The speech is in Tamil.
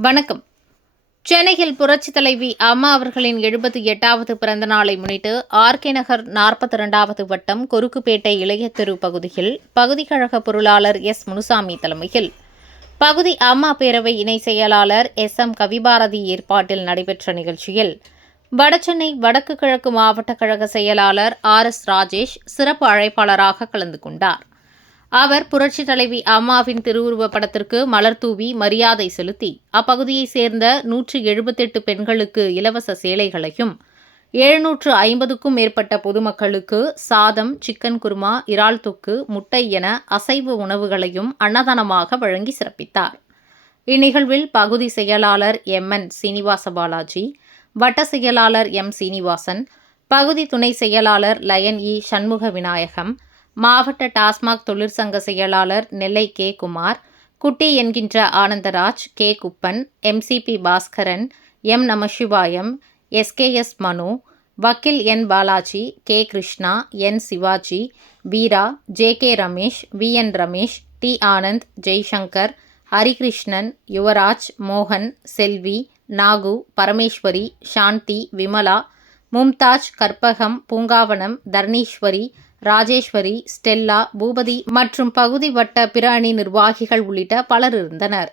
வணக்கம். சென்னையில் புரட்சித் தலைவி அம்மா அவர்களின் 78வது பிறந்த நாளை முன்னிட்டு ஆர்கே நகர் 42வது வட்டம் கொருக்குப்பேட்டை இளைய தெரு பகுதியில் பகுதி கழக பொருளாளர் எஸ். முனுசாமி தலைமையில் பகுதி அம்மா பேரவை இணை செயலாளர் எஸ். கவிபாரதி ஏற்பாட்டில் நடைபெற்ற நிகழ்ச்சியில் வடசென்னை வடக்கு கிழக்கு மாவட்ட கழக செயலாளர் ஆர். ராஜேஷ் சிறப்பு அழைப்பாளராக கலந்து கொண்டார். அவர் புரட்சித் தலைவி அம்மாவின் திருவுருவப் படத்திற்கு மலர் தூவி மரியாதை செலுத்தி அப்பகுதியைச் சேர்ந்த 178 பெண்களுக்கு இலவச சேலைகளையும் 750க்கும் மேற்பட்ட பொதுமக்களுக்கு சாதம், சிக்கன் குருமா, இறால் தொக்கு, முட்டை என அசைவ உணவுகளையும் அன்னதானமாக வழங்கி சிறப்பித்தார். இந்நிகழ்வில் பகுதி செயலாளர் எம். சீனிவாச பாலாஜி, வட்ட செயலாளர் எம். சீனிவாசன், பகுதி துணை செயலாளர் லயன் சண்முக விநாயகம், மாவட்ட டாஸ்மாக் தொழிற்சங்க செயலாளர் நெல்லை கே. குமார், குட்டி என்கின்ற Anandaraj, K. Kuppan, MCP. Bhaskaran, M. Namasivayam, S. Manu, வக்கீல் N. Balaji, K. Krishna, N. Sivaji, Veera, J. K. Ramesh, V. N. Ramesh, T. Anand, Jaishankar, Harikrishnan, Yuvaraj, மோகன், செல்வி, நாகு, பரமேஸ்வரி, சாந்தி, விமலா, மும்தாஜ், கற்பகம், பூங்காவனம், தர்ணீஸ்வரி, ராஜேஸ்வரி, ஸ்டெல்லா, பூபதி மற்றும் பகுதி வட்ட பிற அணி நிர்வாகிகள் உள்ளிட்ட பலர் இருந்தனர்.